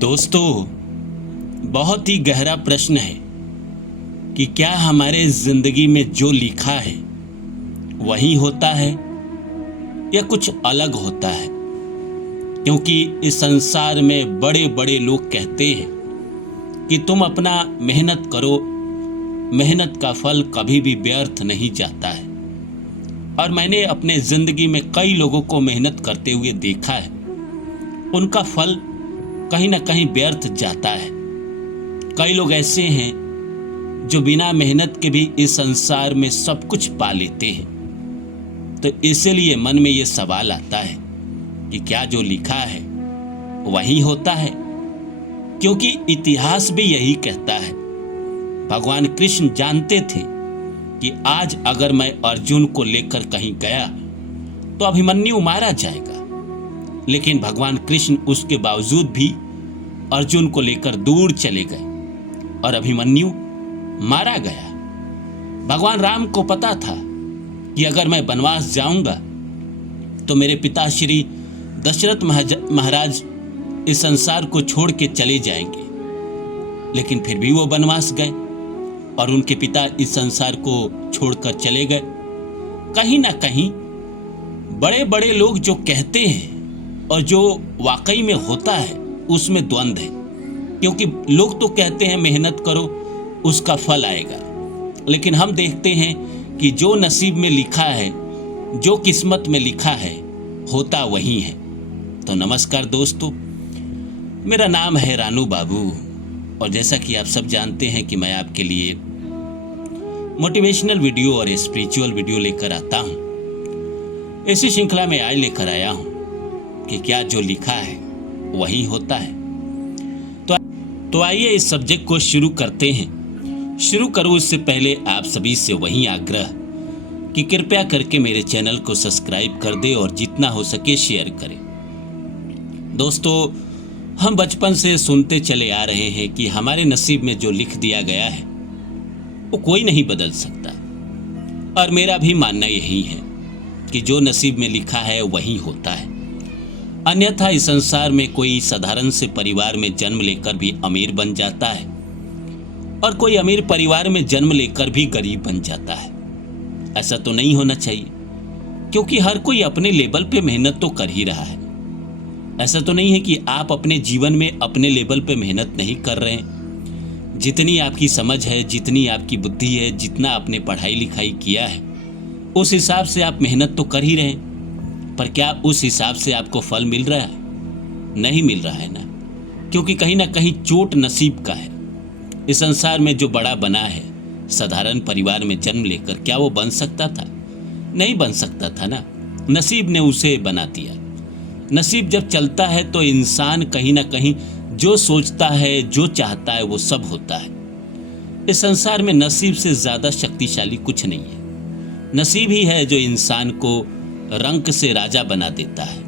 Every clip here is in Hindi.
दोस्तों, बहुत ही गहरा प्रश्न है कि क्या हमारे जिंदगी में जो लिखा है वही होता है या कुछ अलग होता है। क्योंकि इस संसार में बड़े बड़े लोग कहते हैं कि तुम अपना मेहनत करो, मेहनत का फल कभी भी व्यर्थ नहीं जाता है। और मैंने अपने ज़िंदगी में कई लोगों को मेहनत करते हुए देखा है, उनका फल कहीं ना कहीं व्यर्थ जाता है। कई लोग ऐसे हैं जो बिना मेहनत के भी इस संसार में सब कुछ पा लेते हैं। तो इसीलिए मन में ये सवाल आता है कि क्या जो लिखा है वही होता है, क्योंकि इतिहास भी यही कहता है। भगवान कृष्ण जानते थे कि आज अगर मैं अर्जुन को लेकर कहीं गया तो अभिमन्यु मारा जाएगा, लेकिन भगवान कृष्ण उसके बावजूद भी अर्जुन को लेकर दूर चले गए और अभिमन्यु मारा गया। भगवान राम को पता था कि अगर मैं वनवास जाऊंगा तो मेरे पिता श्री दशरथ महाराज इस संसार को छोड़ के चले जाएंगे, लेकिन फिर भी वो वनवास गए और उनके पिता इस संसार को छोड़कर चले गए। कहीं ना कहीं बड़े बड़े लोग जो कहते हैं और जो वाकई में होता है उसमें द्वंद्व है। क्योंकि लोग तो कहते हैं मेहनत करो उसका फल आएगा, लेकिन हम देखते हैं कि जो नसीब में लिखा है, जो किस्मत में लिखा है, होता वही है। तो नमस्कार दोस्तों, मेरा नाम है रानू बाबू और जैसा कि आप सब जानते हैं कि मैं आपके लिए मोटिवेशनल वीडियो और स्पिरिचुअल वीडियो लेकर आता हूं। इसी श्रृंखला में आज लेकर आया हूं कि क्या जो लिखा है वही होता है। तो आइए इस सब्जेक्ट को शुरू करते हैं। शुरू करूं इससे पहले आप सभी से वही आग्रह कि कृपया करके मेरे चैनल को सब्सक्राइब कर दे और जितना हो सके शेयर करें। दोस्तों, हम बचपन से सुनते चले आ रहे हैं कि हमारे नसीब में जो लिख दिया गया है वो कोई नहीं बदल सकता, और मेरा भी मानना यही है कि जो नसीब में लिखा है वही होता है। अन्यथा इस संसार में कोई साधारण से परिवार में जन्म लेकर भी अमीर बन जाता है और कोई अमीर परिवार में जन्म लेकर भी गरीब बन जाता है। ऐसा तो नहीं होना चाहिए, क्योंकि हर कोई अपने लेवल पे मेहनत तो कर ही रहा है। ऐसा तो नहीं है कि आप अपने जीवन में अपने लेवल पे मेहनत नहीं कर रहे हैं। जितनी आपकी समझ है, जितनी आपकी बुद्धि है, जितना आपने पढ़ाई लिखाई किया है, उस हिसाब से आप मेहनत तो कर ही रहे हैं। पर क्या उस हिसाब से आपको फल मिल रहा है? नहीं मिल रहा है ना, क्योंकि कहीं ना कहीं चोट नसीब का है। इस संसार में जो बड़ा बना है, साधारण परिवार में जन्म लेकर, क्या वो बन सकता था? नहीं बन सकता था ना, नसीब ने उसे बना दिया। नसीब जब चलता है तो इंसान कहीं ना कहीं जो सोचता है, जो चाहता है, वो सब होता है। इस संसार में नसीब से ज्यादा शक्तिशाली कुछ नहीं है। नसीब ही है जो इंसान को रंक से राजा बना देता है,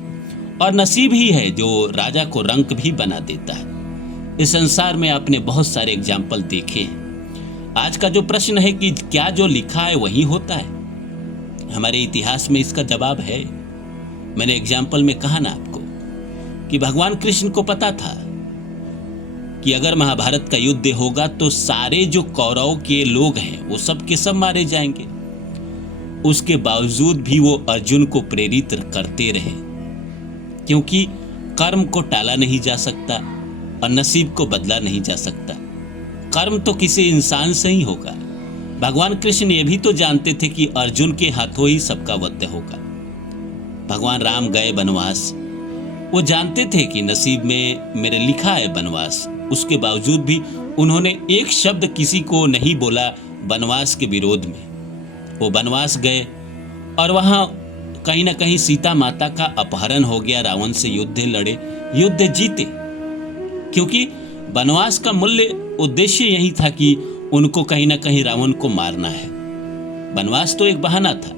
और नसीब ही है जो राजा को रंक भी बना देता है। इस संसार में आपने बहुत सारे एग्जाम्पल देखे हैं। आज का जो प्रश्न है कि क्या जो लिखा है वही होता है, हमारे इतिहास में इसका जवाब है। मैंने एग्जाम्पल में कहा ना आपको कि भगवान कृष्ण को पता था कि अगर महाभारत का युद्ध होगा तो सारे जो कौरव के लोग हैं वो सब के सब मारे जाएंगे। उसके बावजूद भी वो अर्जुन को प्रेरित करते रहे, क्योंकि कर्म को टाला नहीं जा सकता और नसीब को बदला नहीं जा सकता। कर्म तो किसी इंसान से ही होगा। भगवान कृष्ण ये भी तो जानते थे कि अर्जुन के हाथों ही सबका वध होगा। भगवान राम गए वनवास, वो जानते थे कि नसीब में मेरे लिखा है वनवास। उसके बावजूद भी उन्होंने एक शब्द किसी को नहीं बोला वनवास के विरोध में। वो वनवास गए और वहां कहीं ना कहीं सीता माता का अपहरण हो गया, रावण से युद्ध लड़े, युद्ध जीते, क्योंकि वनवास का मूल्य उद्देश्य यही था कि उनको कहीं ना कहीं रावण को मारना है। वनवास तो एक बहाना था,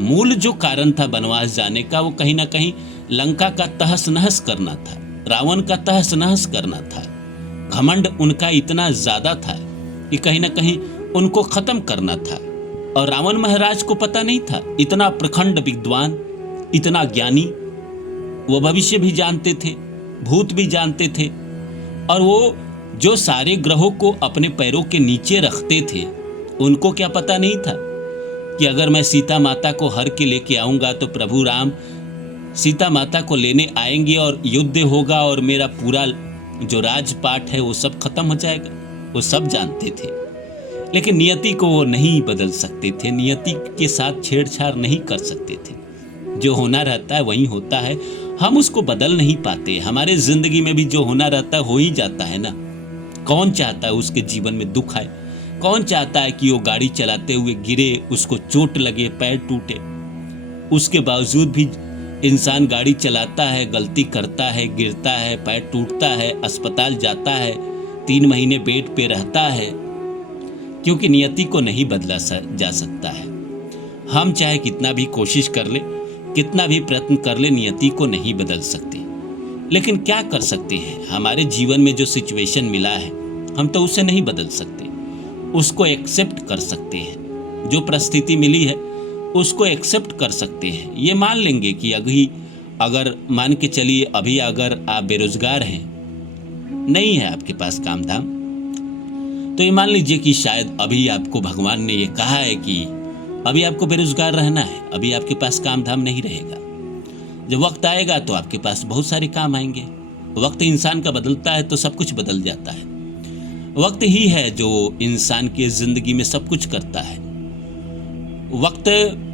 मूल जो कारण था वनवास जाने का वो कहीं ना कहीं लंका का तहस नहस करना था, रावण का तहस नहस करना था। घमंड उनका इतना ज्यादा था कि कहीं ना कहीं उनको खत्म करना था, और रावण महाराज को पता नहीं था। इतना प्रखंड विद्वान, इतना ज्ञानी, वो भविष्य भी जानते थे, भूत भी जानते थे, और वो जो सारे ग्रहों को अपने पैरों के नीचे रखते थे, उनको क्या पता नहीं था कि अगर मैं सीता माता को हर के लेके आऊंगा तो प्रभु राम सीता माता को लेने आएंगे और युद्ध होगा और मेरा पूरा जो राजपाट है वो सब खत्म हो जाएगा। वो सब जानते थे, लेकिन नियति को वो नहीं बदल सकते थे, नियति के साथ छेड़छाड़ नहीं कर सकते थे। जो होना रहता है वही होता है, हम उसको बदल नहीं पाते। हमारे जिंदगी में भी जो होना रहता है हो ही जाता है ना। कौन चाहता है उसके जीवन में दुख आए? कौन चाहता है कि वो गाड़ी चलाते हुए गिरे, उसको चोट लगे, पैर टूटे? उसके बावजूद भी इंसान गाड़ी चलाता है, गलती करता है, गिरता है, पैर टूटता है, अस्पताल जाता है, 3 महीने बेड पे रहता है, क्योंकि नियति को नहीं बदला जा सकता है। हम चाहे कितना भी कोशिश कर ले, कितना भी प्रयत्न कर ले, नियति को नहीं बदल सकते। लेकिन क्या कर सकते हैं? हमारे जीवन में जो सिचुएशन मिला है, हम तो उसे नहीं बदल सकते, उसको एक्सेप्ट कर सकते हैं। जो परिस्थिति मिली है उसको एक्सेप्ट कर सकते हैं। ये मान लेंगे कि अगर मान के चलिए अभी अगर आप बेरोजगार हैं, नहीं है आपके पास काम धाम, तो ये मान लीजिए कि शायद अभी आपको भगवान ने ये कहा है कि अभी आपको बेरोजगार रहना है, अभी आपके पास काम धाम नहीं रहेगा। जब वक्त आएगा तो आपके पास बहुत सारे काम आएंगे। वक्त इंसान का बदलता है तो सब कुछ बदल जाता है। वक्त ही है जो इंसान की जिंदगी में सब कुछ करता है। वक्त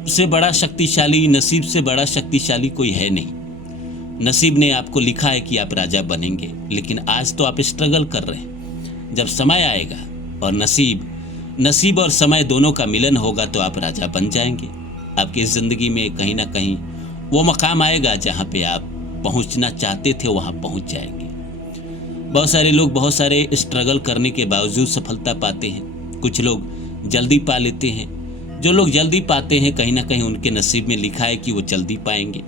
से बड़ा शक्तिशाली, नसीब से बड़ा शक्तिशाली कोई है नहीं। नसीब ने आपको लिखा है कि आप राजा बनेंगे, लेकिन आज तो आप स्ट्रगल कर रहे हैं। जब समय आएगा और नसीब और समय दोनों का मिलन होगा तो आप राजा बन जाएंगे। आपकी ज़िंदगी में कहीं ना कहीं वो मकाम आएगा जहाँ पे आप पहुँचना चाहते थे, वहाँ पहुँच जाएंगे। बहुत सारे लोग बहुत सारे स्ट्रगल करने के बावजूद सफलता पाते हैं। कुछ लोग जल्दी पा लेते हैं। जो लोग जल्दी पाते हैं, कहीं ना कहीं उनके नसीब में लिखा है कि वो जल्दी पाएंगे।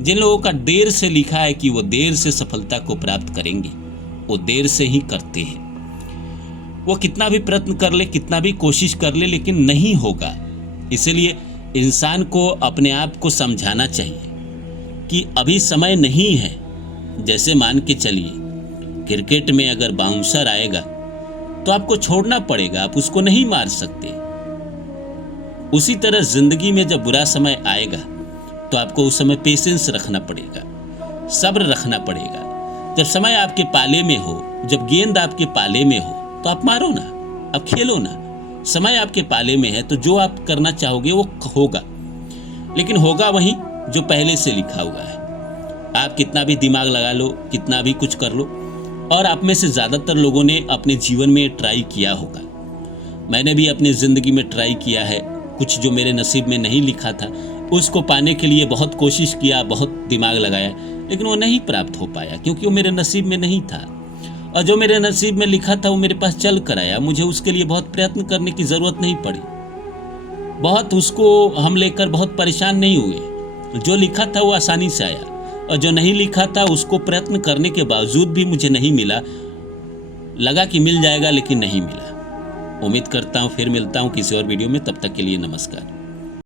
जिन लोगों का देर से लिखा है कि वो देर से सफलता को प्राप्त करेंगे, वो देर से ही करते हैं। वो कितना भी प्रयत्न कर ले, कितना भी कोशिश कर ले, लेकिन नहीं होगा। इसलिए इंसान को अपने आप को समझाना चाहिए कि अभी समय नहीं है। जैसे मान के चलिए क्रिकेट में अगर बाउंसर आएगा तो आपको छोड़ना पड़ेगा, आप उसको नहीं मार सकते। उसी तरह जिंदगी में जब बुरा समय आएगा तो आपको उस समय पेशेंस रखना पड़ेगा, सब्र रखना पड़ेगा। जब समय आपके पाले में हो, जब गेंद आपके पाले में हो, तो आप मारो ना, आप खेलो ना। समय आपके पाले में है तो जो आप करना चाहोगे वो होगा, लेकिन होगा वही जो पहले से लिखा हुआ है। आप कितना भी दिमाग लगा लो, कितना भी कुछ कर लो, और आप में से ज़्यादातर लोगों ने अपने जीवन में ट्राई किया होगा। मैंने भी अपनी ज़िंदगी में ट्राई किया है। कुछ जो मेरे नसीब में नहीं लिखा था उसको पाने के लिए बहुत कोशिश किया, बहुत दिमाग लगाया, लेकिन वो नहीं प्राप्त हो पाया क्योंकि वो मेरे नसीब में नहीं था। और जो मेरे नसीब में लिखा था वो मेरे पास चल कर आया। मुझे उसके लिए बहुत प्रयत्न करने की ज़रूरत नहीं पड़ी, बहुत उसको हम लेकर बहुत परेशान नहीं हुए। जो लिखा था वो आसानी से आया, और जो नहीं लिखा था उसको प्रयत्न करने के बावजूद भी मुझे नहीं मिला। लगा कि मिल जाएगा, लेकिन नहीं मिला। उम्मीद करता हूँ फिर मिलता हूँ किसी और वीडियो में। तब तक के लिए नमस्कार।